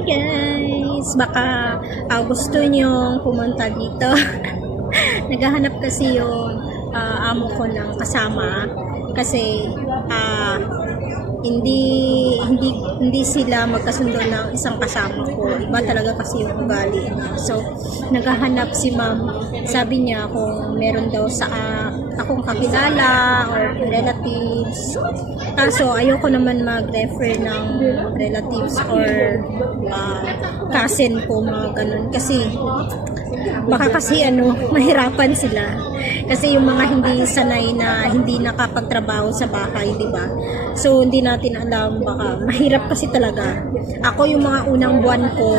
Hi guys! Baka gusto nyong pumunta dito. Naghahanap kasi yung amo ko ng kasama kasi hindi hindi sila magkasundo ng isang kasama ko. Iba talaga kasi yung ugali niya. So, naghahanap si ma'am. Sabi niya kung meron daw sa akong kakilala or relatives. Kaso, ayoko naman mag-refer ng relatives or cousin ko, mga ganun. Kasi, baka kasi mahirapan sila. Kasi yung mga hindi sanay na hindi nakapagtrabaho sa bahay, di ba? So, hindi natin alam, baka mahirap kasi talaga. Ako yung mga unang buwan ko,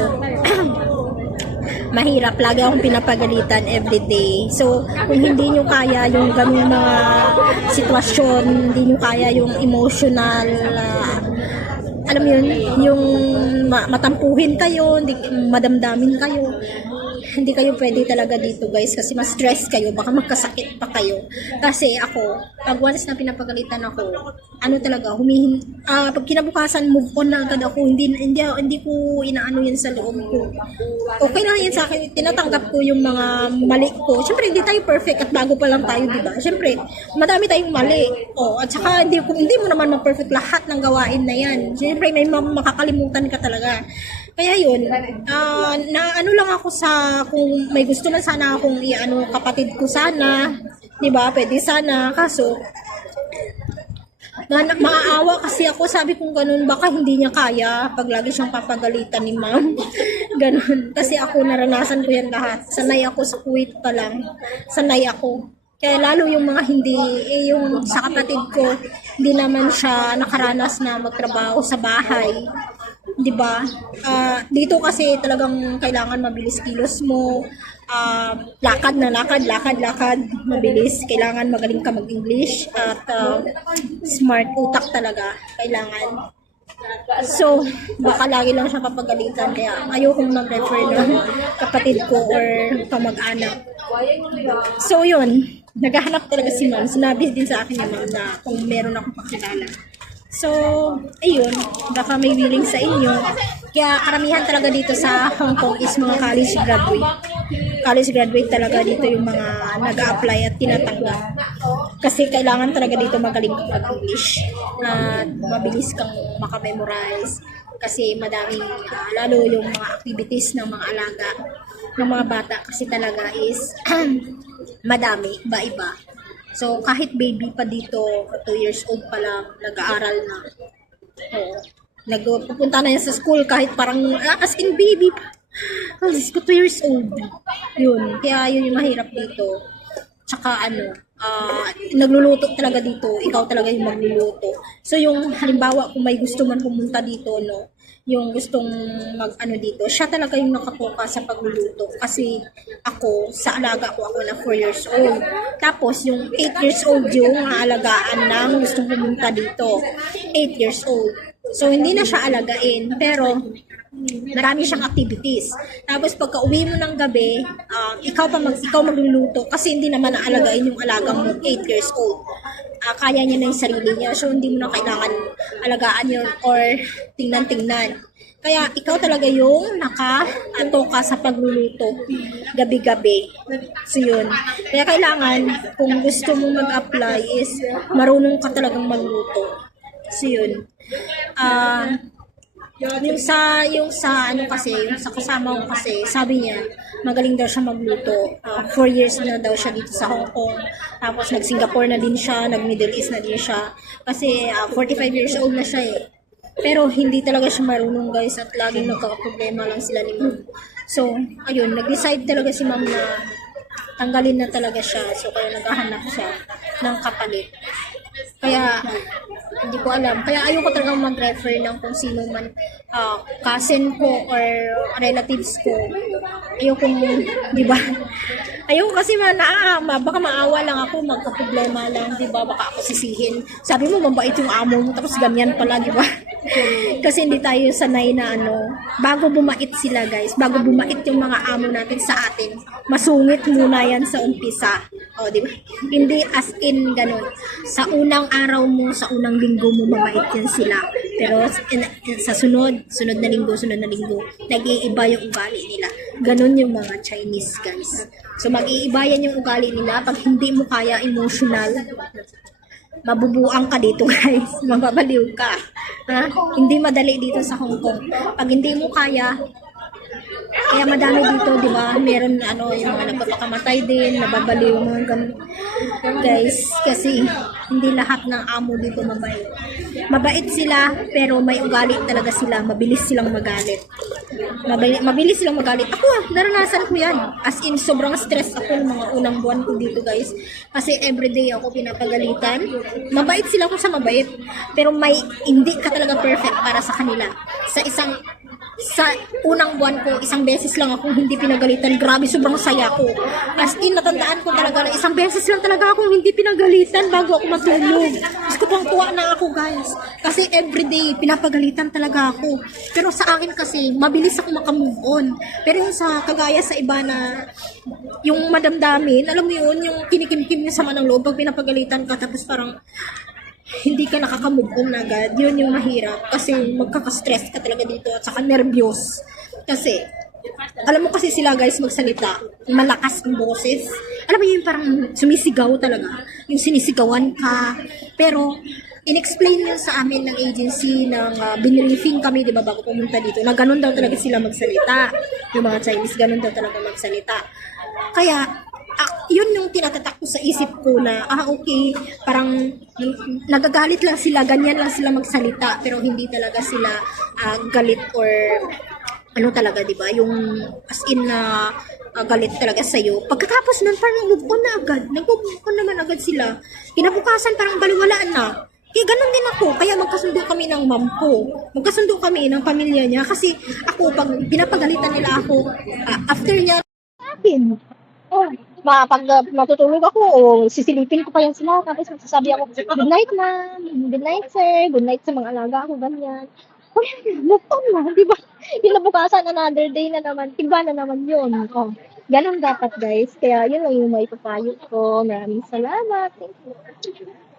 mahirap. Lagi akong pinapagalitan everyday. So, kung hindi nyo kaya yung ganung mga sitwasyon, hindi nyo kaya yung emotional, alam mo yun, yung matampuhin kayo, madamdamin kayo, hindi kayo pwede talaga dito guys kasi mas stress kayo, baka magkasakit pa kayo. Kasi ako, pag once na pinapagalitan ako, talaga, pag kinabukasan, move on na agad ako, hindi ko inaano yan sa loob ko. Okay lang yan sa akin, tinatanggap ko yung mga mali ko. Siyempre, hindi tayo perfect at bago pa lang tayo, diba? Siyempre, madami tayong mali. At saka, hindi mo naman ma-perfect lahat ng gawain na yan. Siyempre, may makakalimutan ka talaga. Kaya yun, lang ako kung may gusto na sana akong kapatid ko sana, di ba? Pwede sana, kaso, maaawa kasi ako, sabi kong ganun, baka hindi niya kaya pag lagi siyang papagalitan ni ma'am. Ganun. Kasi ako, naranasan ko yan lahat. Sanay ako sa Kuwait pa lang. Sanay ako. Kaya lalo yung mga yung sa kapatid ko, hindi naman siya nakaranas na magtrabaho sa bahay. 'Di ba? Dito kasi talagang kailangan mabilis kilos mo, lakad, mabilis. Kailangan magaling ka mag-English at smart utak talaga kailangan. So, baka lagi lang siya papagalitan, kaya ayokong mag-refer ng kapatid ko or kamag-anak. So, yun. Naghahanap talaga si ma'am. Sinabi din sa akin ni ma'am na kung meron akong pakilala. So, ayun, baka may willing sa inyo. Kaya karamihan talaga dito sa Hong Kong is mga college graduate. College graduate talaga dito yung mga nag-a-apply at tinatanggap. Kasi kailangan talaga dito magaling kang mag-English at mabilis kang makamemorize. Kasi madaming, lalo yung mga activities ng mga alaga, ng mga bata kasi talaga is madami, iba-iba. So, kahit baby pa dito, 2 years old pa lang, nag-aaral na. Nagpupunta na yan sa school kahit parang, as in baby pa. Oh, 2 years old. Yun. Kaya yun yung mahirap dito. Tsaka nagluluto talaga dito. Ikaw talaga yung magluluto. So, yung halimbawa, kung may gusto man pumunta dito, yung gustong dito, siya talaga yung nakatoka sa pagluluto. Kasi ako, sa alaga ko, ako na 4 years old. Tapos, yung 8 years old yung aalagaan ng gustong pumunta dito. 8 years old. So, hindi na siya alagain. Pero, marami siyang activities. Tapos, pagka uwi mo ng gabi, ikaw magluluto. Kasi hindi naman naalagain yung alagang mo 8 years old. Kaya niya na yung sarili niya. So, hindi mo na kailangan alagaan yun or tingnan-tingnan. Kaya, ikaw talaga yung nakatoka sa pagluluto gabi-gabi. So, yun. Kaya, kailangan, kung gusto mo mag-apply is marunong ka talagang magluto. So, yun. Yung sa kasama ko kasi, sabi niya, magaling daw siya magluto. 4 years na daw siya dito sa Hong Kong. Tapos nag-Singapore na din siya, nag-Middle East na din siya. Kasi 45 years old na siya eh. Pero hindi talaga siya marunong guys at laging nagkakaproblema lang sila ni ma'am. So, ayun, nag-decide talaga si ma'am na tanggalin na talaga siya. So, kaya naghahanap siya ng kapalit. Kaya, hindi ko alam. Kaya ayoko talagang mag-refer ng kung sino man, cousin ko or relatives ko. Ayoko, di ba? Ayoko kasi baka maawa lang ako, magka-problema lang, di ba? Baka ako sisihin. Sabi mo, mabait yung amo mo, tapos ganyan pala, di ba? Kasi hindi tayo sanay na ano, bago bumait sila guys, bago bumait yung mga amo natin sa atin, masungit muna yan sa umpisa. O, di ba? Hindi as in ganun. Sa unang araw mo, sa unang linggo mo, mabait yan sila. Pero sa sunod na linggo, nag-iiba yung ugali nila. Ganun yung mga Chinese guys. So mag-iiba yan yung ugali nila pag hindi mo kaya emotional, mabubuang ka dito guys, mababaliw ka. Ha? Hindi madali dito sa Hong Kong. Pag hindi mo kaya, kaya madami dito, di ba? Meron ano, yung mga nagpapakamatay din, nababaliw, mga ganun. Guys, kasi hindi lahat ng amo dito mabait. Mabait sila, pero may ugali talaga sila. Mabilis silang magalit. Mabilis silang magalit. Ako, naranasan ko yan. As in, sobrang stress ako ng mga unang buwan ko dito, guys. Kasi everyday ako pinapagalitan. Mabait sila kung sa mabait. Pero hindi ka talaga perfect para sa kanila. Sa unang buwan ko, isang beses lang ako hindi pinagalitan. Grabe, sobrang saya ko. As in, natandaan ko talaga na isang beses lang talaga ako hindi pinagalitan bago ako matulog. Mas ko pang tuwa na ako, guys. Kasi everyday, pinapagalitan talaga ako. Pero sa akin kasi, mabilis ako makamove on. Pero yung sa kagaya sa iba na yung madamdamin, alam mo yun, yung kinikimkim niya sama ng loob pag pinapagalitan ka, tapos parang hindi ka nakakamove on agad, yun yung mahirap kasi magkaka-stress ka talaga dito at saka nervyos kasi alam mo kasi sila guys magsalita, malakas ang boses, alam mo yun parang sumisigaw talaga, yung sinisigawan ka, pero in-explain yun sa amin ng agency ng binriefing kami, di ba, bago pumunta dito, na ganun daw talaga sila magsalita, yung mga Chinese ganun daw talaga magsalita, kaya yun yung tinatatak ko sa isip ko na, okay, parang nagagalit lang sila, ganyan lang sila magsalita, pero hindi talaga sila galit or ano talaga, di ba? Yung as in na galit talaga sa'yo. Pagkatapos nun, parang move on na agad. Nag-move on naman agad sila. Kinabukasan, parang baliwalaan na. Kaya ganun din ako. Kaya magkasundo kami ng mom ko. Magkasundo kami ng pamilya niya. Kasi ako, pag pinapagalitan nila ako, after niya, akin. Oh, pag matutulog ako, sisilipin ko pa yan sila. Tapos magsasabi ako, good night ma'am, good night sir, good night sa mga alaga ko, ganyan. Uy, move on na, di ba? Kinabukasan, another day na naman, iba na naman yun. Oh, ganun dapat guys. Kaya yun lang yung may papayo ko. Maraming salamat. Thank you.